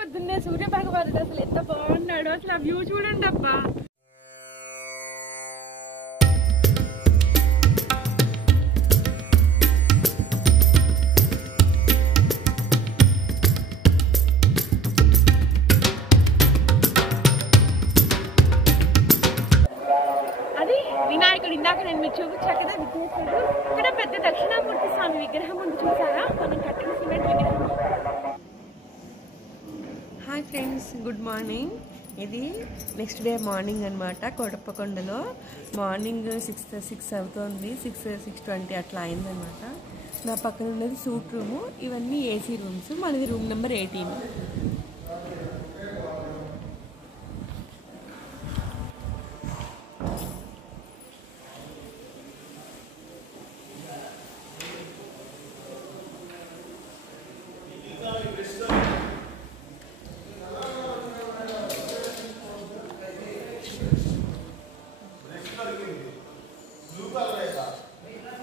పొద్దున్నే సూర్య భగవానుడు అసలు ఎంత బాగున్నాడు. అసలు ఆ వ్యూ చూడండి అబ్బా. అది వినాయకుడు ఇందాక నేను మీకు చూపించా కదా విఘ్నేశ్వరుడు. ఇక్కడ పెద్ద దక్షిణామూర్తి స్వామి విగ్రహం ఉంది చూసారా, మనం కట్టిన సిమెంట్ విగ్రహం. Hi friends, good morning. ఇది నెక్స్ట్ డే మార్నింగ్ అనమాట. కోటప్పకొండలో మార్నింగ్ 6 అవుతుంది, 6:20 అట్లా అయిందనమాట. నా పక్కన ఉన్నది సూట్ రూము, ఇవన్నీ ఏసీ రూమ్స్. మనది రూమ్ నెంబర్ 18.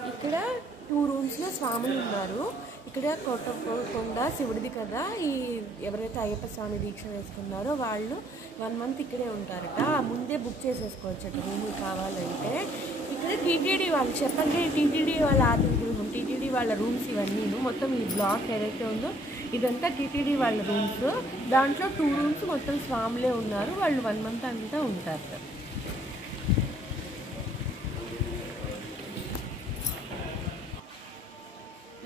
ఇక్కడ 2 రూమ్స్లో స్వాములు ఉన్నారు. ఇక్కడ కోటప్పకొండ శివుడిది కదా. ఈ ఎవరైతే అయ్యప్ప స్వామి దీక్ష వేసుకున్నారో వాళ్ళు 1 మంత్ ఇక్కడే ఉంటారట. ముందే బుక్ చేసేసుకోవచ్చట రూమ్ కావాలంటే. ఇక్కడ టీటీడీ వాళ్ళు చెప్పండి, టీటీడీ వాళ్ళ ఆతిథ్య గృహం, టీటీడీ వాళ్ళ రూమ్స్ ఇవన్నీ. మొత్తం ఈ బ్లాక్ ఏదైతే ఉందో ఇదంతా టీటీడీ వాళ్ళ రూమ్స్. దాంట్లో 2 రూమ్స్ మొత్తం స్వాములే ఉన్నారు. వాళ్ళు 1 మంత్ అంతా ఉంటారు.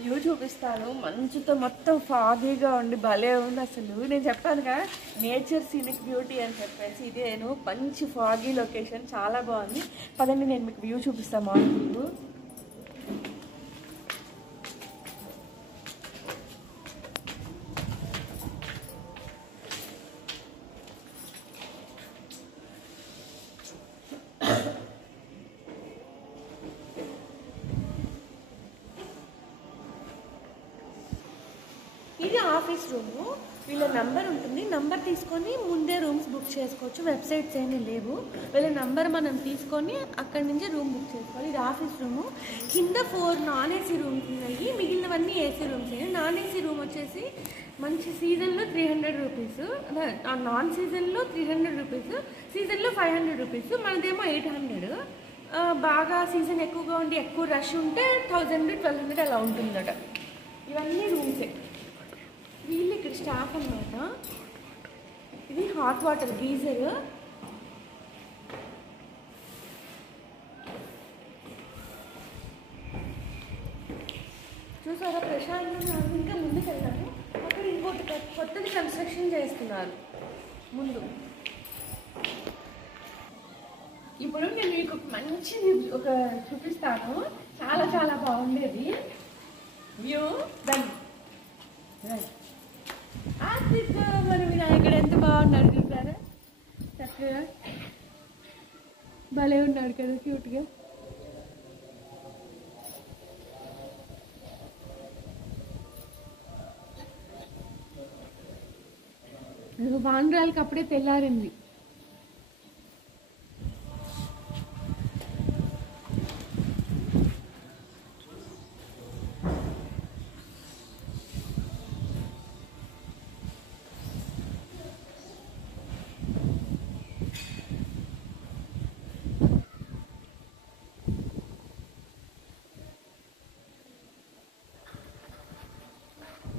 వ్యూ చూపిస్తాను. మంచుతో మొత్తం ఫాగీగా ఉండి భలే ఉంది అసలు. నేను చెప్పానుగా నేచర్ సీనిక్ బ్యూటీ అని చెప్పేసి, ఇదేను మంచి ఫాగీ లొకేషన్, చాలా బాగుంది. పదండి నేను మీకు వ్యూ చూపిస్తాను మార్నింగ్. ఇది ఆఫీస్ రూము. వీళ్ళ నంబర్ ఉంటుంది, నంబర్ తీసుకొని ముందే రూమ్స్ బుక్ చేసుకోవచ్చు. వెబ్సైట్స్ ఏమీ లేవు. వీళ్ళ నంబర్ మనం తీసుకొని అక్కడి నుంచి రూమ్ బుక్ చేసుకోవాలి. ఇది ఆఫీస్ రూము. కింద 4 నాన్ ఏసీ రూమ్స్ ఉన్నాయి, మిగిలినవన్నీ AC rooms. Non AC room వచ్చేసి మంచి సీజన్లో 300 రూపీస్, నాన్ సీజన్లో 300 రూపీస్, సీజన్లో 500 రూపీస్. మనదేమో 800. బాగా సీజన్ ఎక్కువగా ఉండి ఎక్కువ రష్ ఉంటే 1000, 1200 అలా ఉంటుందట. ఇవన్నీ రూమ్సే. వీళ్ళు ఇక్కడ స్టాఫ్ అన్నమాట. ఇది హాట్ వాటర్ గీజర్. చూసారా ప్రశాంతంగా. ఇంకా ముందుకు వెళ్ళాము. అక్కడ ఇంకోటి కొత్తది కన్స్ట్రక్షన్ చేస్తున్నారు ముందు. ఇప్పుడు నేను మీకు మంచి ఒక చూపిస్తాను. చాలా చాలా బాగుండేది వ్యూ. దాన్ని మన వినాయకుడు ఎంత బాగున్నాడు చూసారా, చక్కగా భలే ఉన్నాడు కదా, క్యూట్గా. వానరాలకి అప్పుడే తెల్లారింది.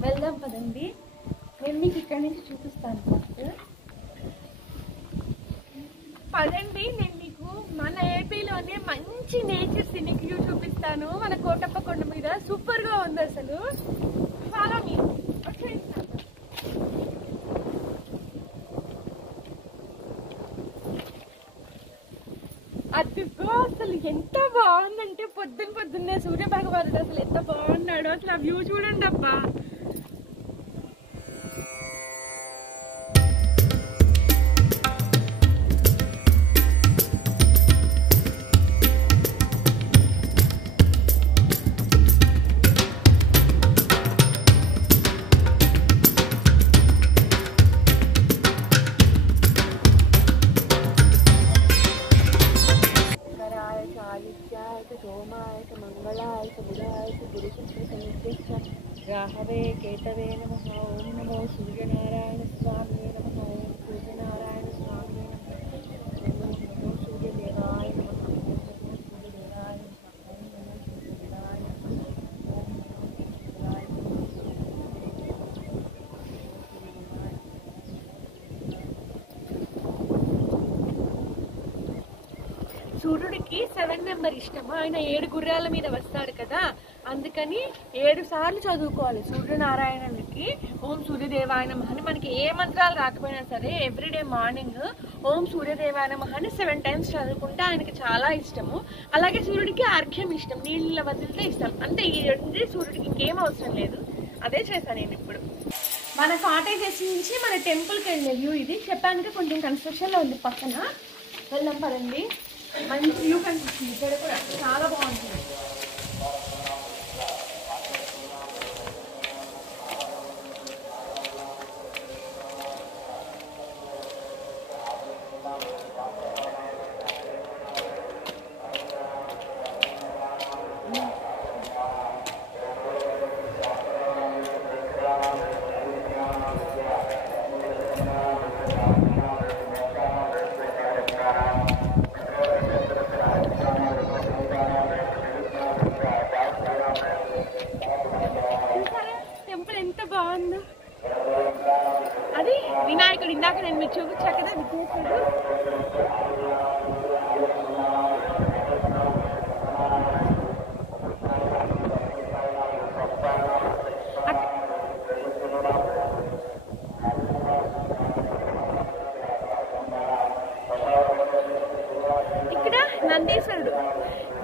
వెళ్దాం పదండి, నేను మీకు ఇక్కడి నుంచి చూపిస్తాను. పదండి, నేను మీకు మన ఏపీలోనే మంచి నేచర్ సీనిక్ వ్యూ చూపిస్తాను. మన కోటప్పకొండ మీద సూపర్గా ఉంది అసలు. Follow me. అదిగో అసలు ఎంత బాగుందంటే పొద్దున్నే సూర్య భగవానుడు అసలు ఎంత బాగున్నాడు. అసలు ఆ వ్యూ చూడండి అబ్బా. सोमाय मंगलाय बुधाय गुरुशुक्र राहवे సూర్యుడికి 7 నెంబర్ ఇష్టము. ఆయన 7 గుర్రాల మీద వస్తాడు కదా, అందుకని 7 సార్లు చదువుకోవాలి సూర్యనారాయణుడికి. ఓం సూర్యదేవాయ నమః అని మనకి ఏ మంత్రాలు రాకపోయినా సరే ఎవ్రీడే మార్నింగ్ ఓం సూర్యదేవాయ నమః అని 7 టైమ్స్ చదువుకుంటే ఆయనకి చాలా ఇష్టము. అలాగే సూర్యుడికి అర్ఘ్యం ఇష్టం, నీళ్ళ వదిలితే ఇష్టం. అంటే ఈ రెండు సూర్యుడికి ఇంకేం అవసరం లేదు. అదే చేశాను నేను ఇప్పుడు. మన కాటేజెస్ నుంచి మన టెంపుల్కి వెళ్ళే వ్యూ ఇది. చెప్పాను కొంచెం కన్స్ట్రక్షన్లో ఉంది, పక్కన వెళ్దాం పదండి. మంచి వ్యూ కనిపిస్తుంది, ఇక్కడ కూడా చాలా బాగుంటుంది. టెంపుల్ ఎంత బాగుందో. అది వినాయకుడు, ఇందాక నేను మీకు చూపించా కదా విఘ్నేశ్వరుడు. ఇక్కడ నందీశ్వరుడు,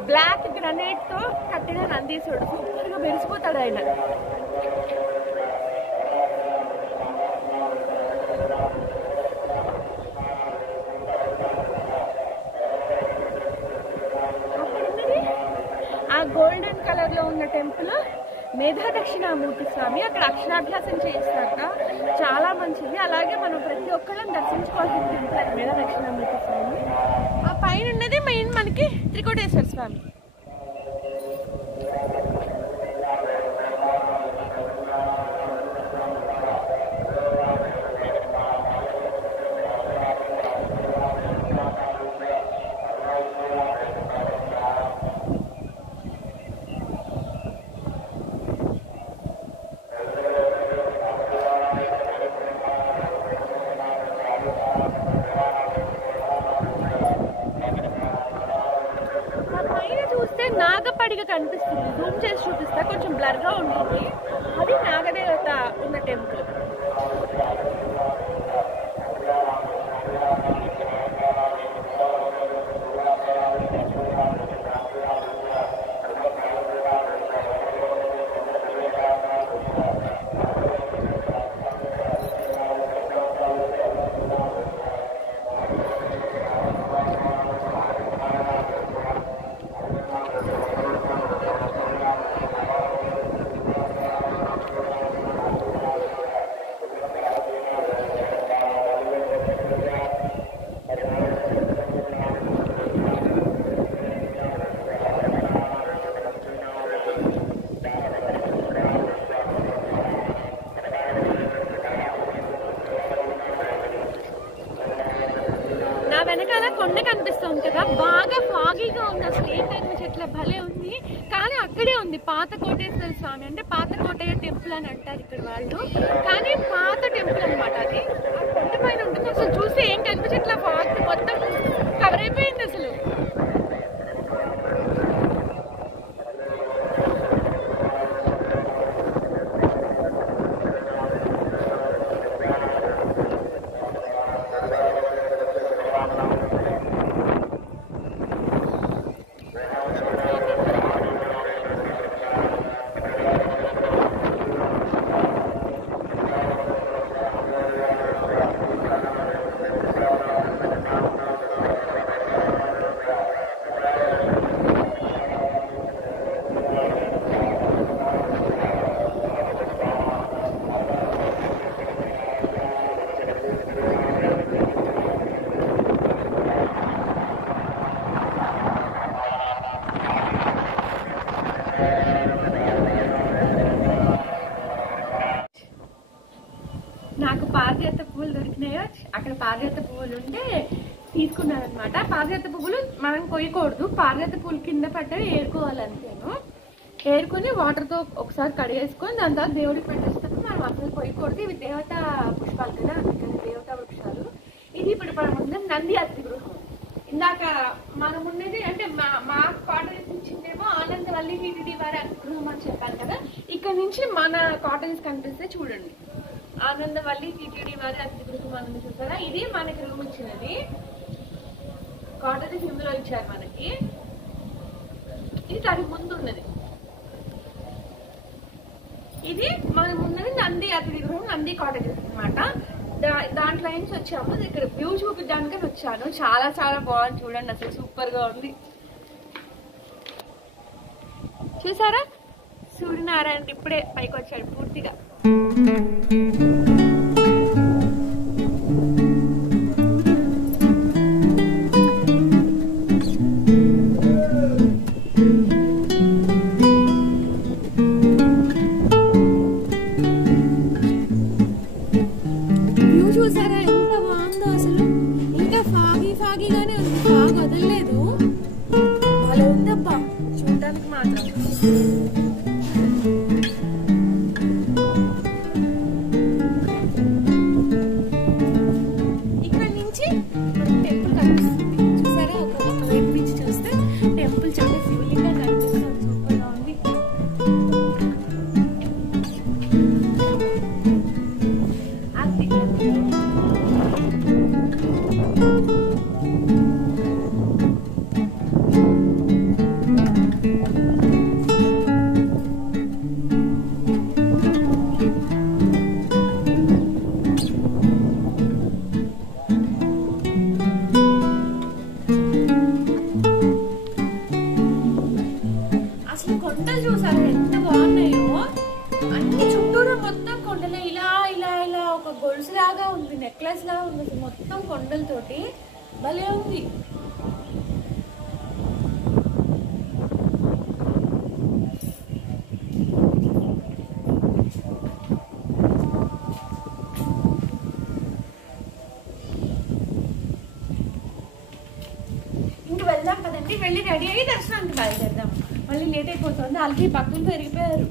బ్లాక్ గ్రనైట్ తో కట్టిన నందీశ్వరుడు, సూపర్ గా మెరిసిపోతాడు ఆయన. ఆ గోల్డెన్ కలర్ లో ఉన్న టెంపుల్ మేధా దక్షిణామూర్తి స్వామి, అక్కడ అక్షరాభ్యాసం చేస్తారట, చాలా మంచిది. అలాగే మనం ప్రతి ఒక్కళ్ళని దర్శించుకోవాల్సిన టెంపుల్ అది మేధా దక్షిణామూర్తి స్వామి. ఆ పైన ఉన్నది మెయిన్ మనకి త్రికోటేశ్వర స్వామి. నాగపడిగా కనిపిస్తుంది, జూమ్ చేసి చూపిస్తా, కొంచెం బ్లర్ గా ఉంటుంది. అది నాగదేవత ఉన్న టెంపుల్. వెనకాల కొండ కనిపిస్తుంది కదా, బాగా ఫాగీగా ఉంది. అసలు ఏ టైం చెట్ల భలే ఉంది. కానీ అక్కడే ఉంది పాత కోటేశ్వర స్వామి, అంటే పాత కోటయ్య టెంపుల్ అని అంటారు ఇక్కడ వాళ్ళు. కానీ పాత టెంపుల్ అనమాట అది. ఆ కొండ పైన ఉంటుంది. అసలు చూసి ఏం కనిపించట్లా, ఫాగ్ మొత్తం కవర్ అయిపోయింది అసలు. నాకు పారిజాత పువ్వులు దొరికినాయో, అక్కడ పారిజాత పువ్వులు ఉంటే తీసుకున్నాను అనమాట. పారిజాత పువ్వులు మనం కొయ్యకూడదు, పారిజాత పువ్వులు కింద పడ్డవి ఏరుకోవాలి అంతేను. ఏరుకొని వాటర్తో ఒకసారి కడిగేసుకొని దాని తర్వాత దేవుడికి పెట్టేస్తాను. మనం అసలు కొయ్యకూడదు, ఇవి దేవతా పుష్పాలు కదా, అందుకని దేవతా వృక్షాలు. ఇది ఇప్పుడు మనం నంది అతిథి గృహం. ఇందాక మనం ఉన్నది అంటే మా కాటేజ్ ఇచ్చిందేమో ఆనందవల్లి టీటీడీ వారి గృహం అని చెప్పాను కదా. ఇక్కడ నుంచి మన కాటేజ్ కనిపిస్తే చూడండి, ఆనందవల్లి టీటీడీ వారి అతిథి గృహం అని చూసారా. ఇది మనకి రూమ్ ఇచ్చినది, కాటేజ్ ఇందులో ఇచ్చారు మనకి. ఇది దానికి ముందు ఉన్నది, ఇది మనం ఉన్నది నంది అతిథి గృహం, నంది కాటేజెస్ అనమాట. దాంట్లో నుంచి వచ్చాము. ఇక్కడ వ్యూ చూపించడానికి వచ్చాను. చాలా చాలా బాగుంది చూడండి, అసలు సూపర్ గా ఉంది. చూసారా సూర్యనారాయణ ఇప్పుడే పైకి వచ్చాడు పూర్తిగా. చూసారా ఎంత బాగుందో అసలు. ఇంకా ఫాగీగానే ఉంది, ఫాగ్ వదలలేదు. భలే ఉందబ్బా చూడటానికి మాత్రం. ఇక్కడ నుంచి టెంపుల్ కనిపిస్తుంది చూసారా. ఒక వైపు నుంచి చూస్తే టెంపుల్ చాలా శివలింగా కనిపిస్తుంది, సూపర్ గా ఉంది. అసలు కొండలు చూసారా ఎంత బాగున్నాయో. అన్ని చుట్టూరా మొత్తం కొండలే, ఇలా ఇలా ఇలా ఒక గొలుసు లాగా ఉంది, నెక్లెస్ లాగా ఉంది అసలు మొత్తం కొండలతోటి. భలే ఉంది. ఇంక వెళ్దాం కదండి, వెళ్ళి రెడీ అయ్యి దర్శనానికి బయలుదేరదాం. మళ్ళీ లేట్ అయిపోతుంది, వాళ్ళకి భక్తులు పెరిగిపోయారు.